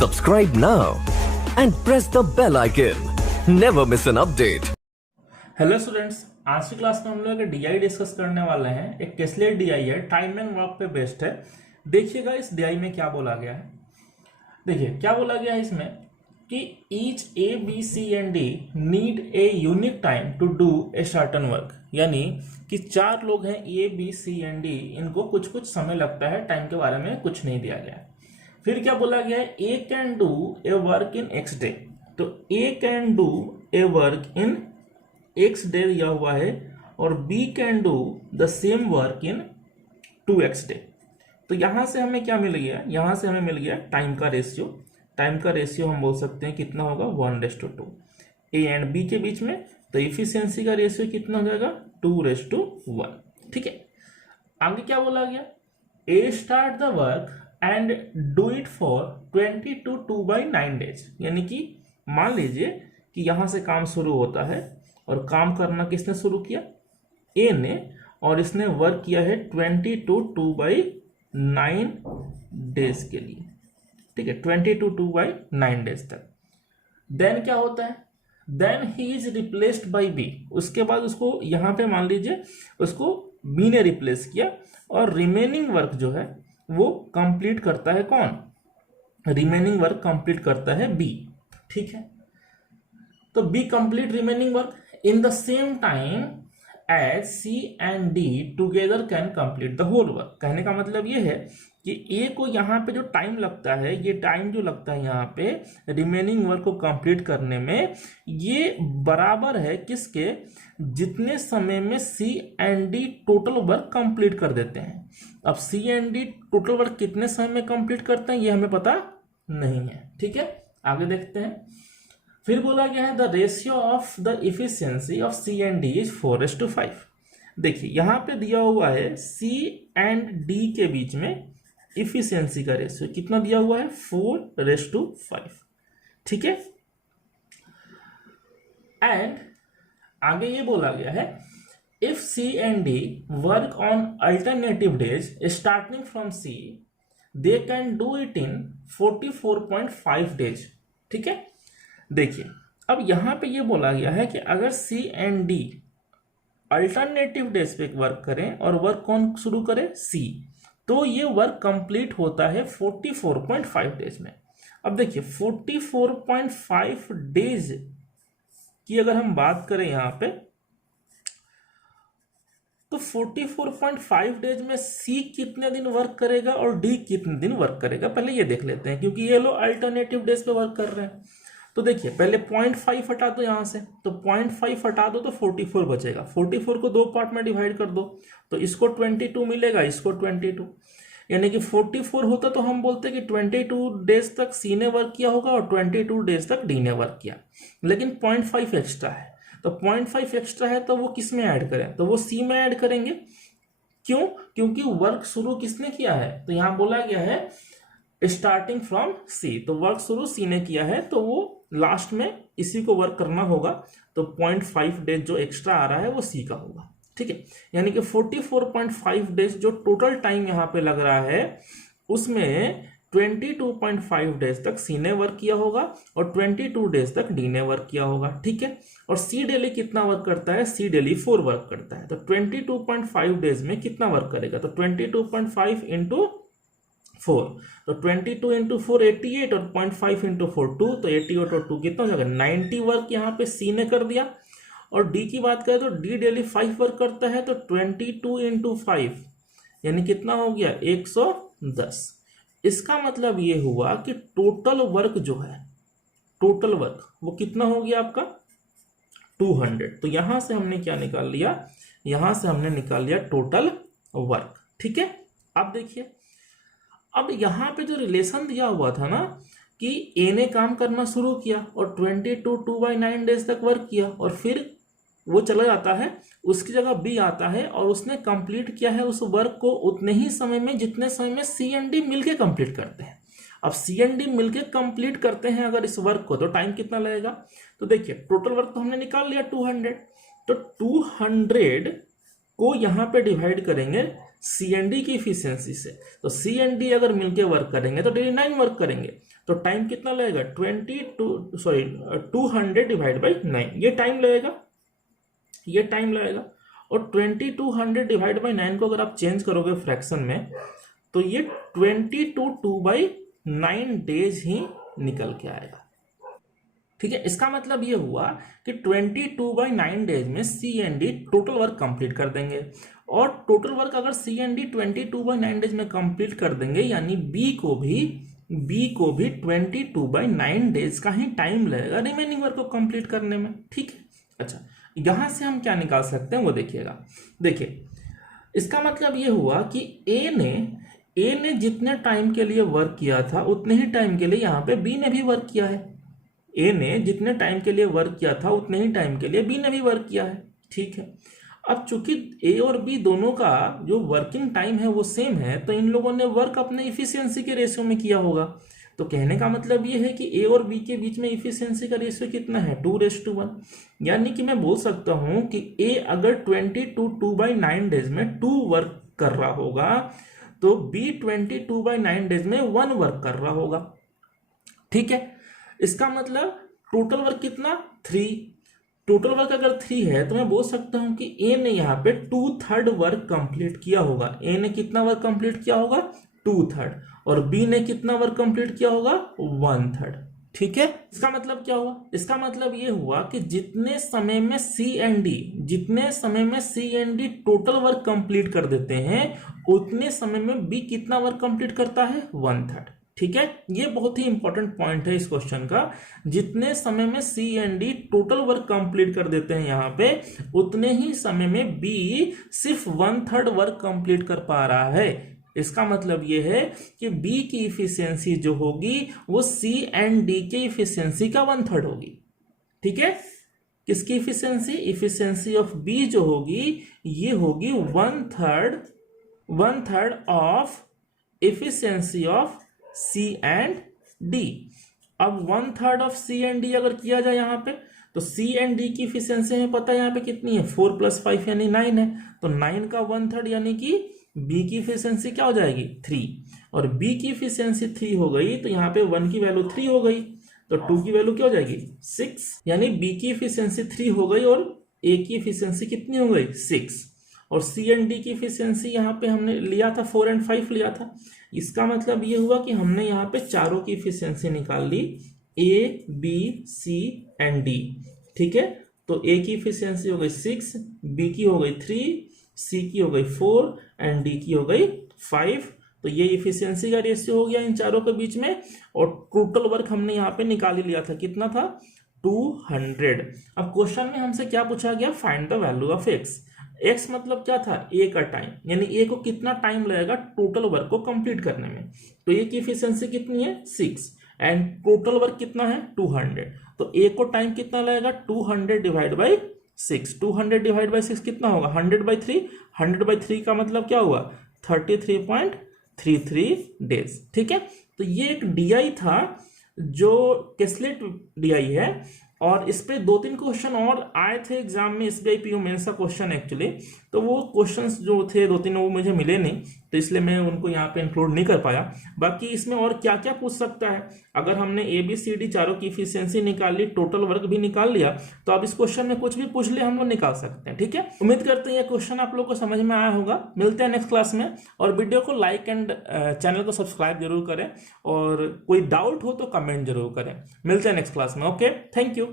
Subscribe now and press the bell icon. Never miss an update. Hello students, आज की class में हम लोग एक डीआई डिस्कस करने वाले हैं। एक टेस्लेट डीआई है, टाइम एंड वर्क पे बेस्ड है। देखिएगा इस डीआई में क्या बोला गया है। देखिए क्या बोला गया है इसमें कि each A B C and D need a unique time to do a certain work. यानी कि चार लोग हैं A B C and D, इनको कुछ कुछ समय लगता है, टाइम के बारे में कुछ नहीं दिया गया है। फिर क्या बोला गया है, A can do a work in X day. तो A can do a work in X day दिया हुआ है और B can do the same work in 2x day. तो यहां से हमें क्या मिल गया, यहां से हमें मिल गया टाइम का रेशियो। टाइम का रेशियो हम बोल सकते हैं कितना होगा, 1:2 ए एंड बी के बीच में। तो इफिशियंसी का रेशियो कितना हो जाएगा, 2:1। ठीक है, आगे क्या बोला गया, A start the work and do it for 20 to 2/9 days। यानी कि मान लीजिए कि यहां से काम शुरू होता है और काम करना किसने शुरू किया, ए ने, और इसने वर्क किया है 20 to 2/9 days के लिए। ठीक है, 20 to 2/9 days तक। देन क्या होता है, then he is replaced by B. उसके बाद उसको यहां पे मान लीजिए उसको बी ने रिप्लेस किया और रिमेनिंग वर्क जो है वो कंप्लीट करता है कौन, रिमेनिंग वर्क कंप्लीट करता है बी। ठीक है, तो B complete remaining work in the same time as C and D together can complete the whole work. कहने का मतलब ये है कि ए को यहाँ पे जो टाइम लगता है, ये टाइम जो लगता है यहाँ पे रिमेनिंग वर्क को कंप्लीट करने में, ये बराबर है किसके, जितने समय में C and D total work complete कर देते हैं। अब C and D total work कितने समय में कंप्लीट करते हैं ये हमें पता नहीं है। ठीक है, आगे देखते हैं। फिर बोला गया है the ratio of the efficiency of C and D is 4:5। देखिए यहां पे दिया हुआ है सी एंड डी के बीच में इफिशियंसी का रेशियो कितना दिया हुआ है, 4:5। ठीक है, एंड आगे ये बोला गया है if C and D work on alternative days starting from C they can do it in 44.5 days। ठीक है, देखिए अब यहां पे ये बोला गया है कि अगर C and D alternative days पे वर्क करें और वर्क कौन शुरू करे, सी, तो ये वर्क कंप्लीट होता है 44.5 days में। अब देखिए 44.5 days की अगर हम बात करें यहां पे, तो 44.5 days में सी कितने दिन वर्क करेगा और डी कितने दिन वर्क करेगा, पहले ये देख लेते हैं, क्योंकि ये लोग अल्टरनेटिव डेज पे वर्क कर रहे हैं। तो देखिए पहले 0.5 हटा दो यहां से, तो 0.5 हटा दो तो 44 बचेगा। 44 को दो पार्ट में डिवाइड कर दो, तो इसको 22 मिलेगा, इसको 22। यानी कि 44 होता तो हम बोलते कि 22 डेज तक सी ने वर्क किया होगा और 22 डेज तक डी ने वर्क किया। लेकिन 0.5 एक्स्ट्रा है, तो 0.5 एक्स्ट्रा है तो वो किस में ऐड करें, तो वो सी में ऐड करेंगे। क्यों, क्योंकि वर्क शुरू किसने किया है, तो यहां बोला गया है स्टार्टिंग फ्रॉम सी, तो वर्क शुरू सी ने किया है, तो वो लास्ट में इसी को वर्क करना होगा। तो 0.5 डेज जो एक्स्ट्रा आ रहा है वो सी का होगा। ठीक है, यानी कि 44.5 डेज जो टोटल टाइम यहां पे लग रहा है, उसमें 22.5 डेज तक सी ने वर्क किया होगा और 22 डेज तक डी ने वर्क किया होगा। ठीक है, और सी डेली कितना वर्क करता है, सी डेली 4 वर्क करता है। तो 22.5 डेज में कितना वर्क करेगा, तो 22.5 इंटू 4, तो 22 इंटू 4 88 और 0.5 इंटू 4 2, तो 88 और 2 कितना हो जाएगा, 90 वर्क यहाँ पे सी ने कर दिया। और डी की बात करें तो डी डेली 5 वर्क करता है, तो 22 इंटू 5 यानी कितना हो गया, 110। इसका मतलब ये हुआ कि टोटल वर्क जो है, टोटल वर्क वो कितना हो गया आपका, 200। तो यहां से हमने क्या निकाल लिया, यहां से हमने निकाल लिया टोटल वर्क। ठीक है, अब देखिए, अब यहां पे जो रिलेशन दिया हुआ था ना कि ए ने काम करना शुरू किया और 20 to 2/9 days तक वर्क किया और फिर वो चला जाता है, उसकी जगह बी आता है और उसने कंप्लीट किया है उस वर्क को उतने ही समय में जितने समय में सी एंड डी मिलके कंप्लीट करते हैं। अब सी एंड डी मिलके कंप्लीट करते हैं अगर इस वर्क को, तो टाइम कितना लगेगा, तो देखिए टोटल वर्क तो हमने निकाल लिया 200, तो 200 को यहाँ पे डिवाइड करेंगे सी एंड डी की इफिशियंसी से, तो सी एंड डी अगर मिलके वर्क करेंगे तो डेली 9 वर्क करेंगे, तो टाइम कितना लगेगा 200 डिवाइड बाई 9, ये टाइम लगेगा, ये टाइम लगेगा। और 2200 डिवाइड बाई 9 को अगर आप चेंज करोगे फ्रैक्शन में तो ये 22/9 डेज ही निकल के आएगा। ठीक है, इसका मतलब ये हुआ कि 22/9 डेज में C and D total work complete कर देंगे। और टोटल वर्क अगर सी एंड डी 22/9 डेज में कंप्लीट कर देंगे यानी बी को भी 22/9 डेज का ही टाइम लगेगा रिमेनिंग वर्क को कंप्लीट करने में। ठीक है, अच्छा यहां से हम क्या निकाल सकते हैं वो देखिएगा। देखिए इसका मतलब ये हुआ कि ए ने जितने टाइम के लिए वर्क किया था उतने ही टाइम के लिए यहाँ पे बी ने भी वर्क किया है। ए ने जितने टाइम के लिए वर्क किया था उतने ही टाइम के लिए बी ने भी वर्क किया है। ठीक है, अब चूंकि ए और बी दोनों का जो वर्किंग टाइम है वो सेम है तो इन लोगों ने वर्क अपने इफिशियंसी के रेशियो में किया होगा। तो कहने का मतलब ये है कि ए और बी के बीच में इफिशियंसी का रेशियो कितना है 2:1, यानी कि मैं बोल सकता हूं कि ए अगर 2/9 डेज में 2 वर्क कर रहा होगा तो बी 22/9 डेज में 1 वर्क कर रहा होगा। ठीक है, इसका मतलब टोटल वर्क कितना 3। टोटल वर्क अगर 3 है तो मैं बोल सकता हूं कि ए ने यहाँ पे 2/3 वर्क कंप्लीट किया होगा। ए ने कितना वर्क कंप्लीट किया होगा 2/3 और बी ने कितना वर्क कंप्लीट किया होगा 1/3। ठीक है, इसका मतलब क्या हुआ, इसका मतलब ये हुआ कि जितने समय में C and D total work complete कर देते हैं उतने समय में बी कितना वर्क कंप्लीट करता है 1/3। ठीक है, ये बहुत ही इंपॉर्टेंट पॉइंट है इस क्वेश्चन का। जितने समय में C and D total work complete कर देते हैं यहाँ पे उतने ही समय में बी सिर्फ 1/3 वर्क कंप्लीट कर पा रहा है। इसका मतलब ये है कि बी की इफिशियंसी जो होगी वो सी एंड डी के इफिशियंसी का 1/3 होगी। ठीक है, किसकी इफिशियंसी, इफिशियंसी ऑफ बी जो होगी ये होगी 1/3 of efficiency of C and D. अब 1/3 ऑफ सी एंड डी अगर किया जाए यहाँ पे तो सी एंड डी की इफिशियंसी हमें पता है यहाँ पे कितनी है 4 + 5 यानी 9 है। तो 9 का 1/3 यानी कि बी की इफिशियंसी क्या हो जाएगी 3 और बी की इफिशियंसी 3 हो गई तो यहाँ पे 1 की वैल्यू 3 हो गई तो 2 की वैल्यू क्या हो जाएगी 6, यानी बी की इफिशियंसी 3 हो गई और ए की इफिशियंसी कितनी हो गई 6। और सी एंड डी की इफिशियंसी यहाँ पे हमने लिया था 4 और 5 लिया था। इसका मतलब ये हुआ कि हमने यहाँ पे चारों की इफिशियंसी निकाल ली A B C and D. ठीक है, तो ए की इफिशियंसी हो गई 6, बी की हो गई 3, सी की हो गई 4 एंड डी की हो गई 5। तो ये इफिशियंसी का रेशियो हो गया इन चारों के बीच में। और टोटल वर्क हमने यहाँ पे निकाल ही लिया था, कितना था 200। अब क्वेश्चन में हमसे क्या पूछा गया, find the value of x. X मतलब क्या था ए का टाइम, यानी ए को कितना टाइम लगेगा टोटल वर्क को कंप्लीट करने में। तो ए की इफिशियंसी कितनी है 6 एंड टोटल वर्क कितना है 200। तो ए को टाइम कितना लगेगा 200 डिवाइड बाई 6। 200 डिवाइड बाई 6 कितना होगा 100/3। 100/3 का मतलब क्या हुआ 33.33 डेज। ठीक है, तो ये एक डीआई था जो केस्लेट डीआई है और इस पे 2-3 क्वेश्चन और आए थे एग्जाम में, एसबीआई पीओ मेंस का क्वेश्चन एक्चुअली। तो वो क्वेश्चंस जो थे 2-3 वो मुझे मिले नहीं तो इसलिए मैं उनको यहाँ पे इंक्लूड नहीं कर पाया। बाकी इसमें और क्या क्या पूछ सकता है, अगर हमने ए बी सी डी चारों की इफिशियंसी निकाल ली, टोटल वर्क भी निकाल लिया, तो अब इस क्वेश्चन में कुछ भी पूछ ले हम लोग निकाल सकते हैं। ठीक है, उम्मीद करते हैं ये क्वेश्चन आप लोग को समझ में आया होगा। मिलते हैं नेक्स्ट क्लास में, और वीडियो को लाइक एंड चैनल को सब्सक्राइब जरूर करें और कोई डाउट हो तो कमेंट जरूर करें। मिलते हैं नेक्स्ट क्लास में। Okay, thank you.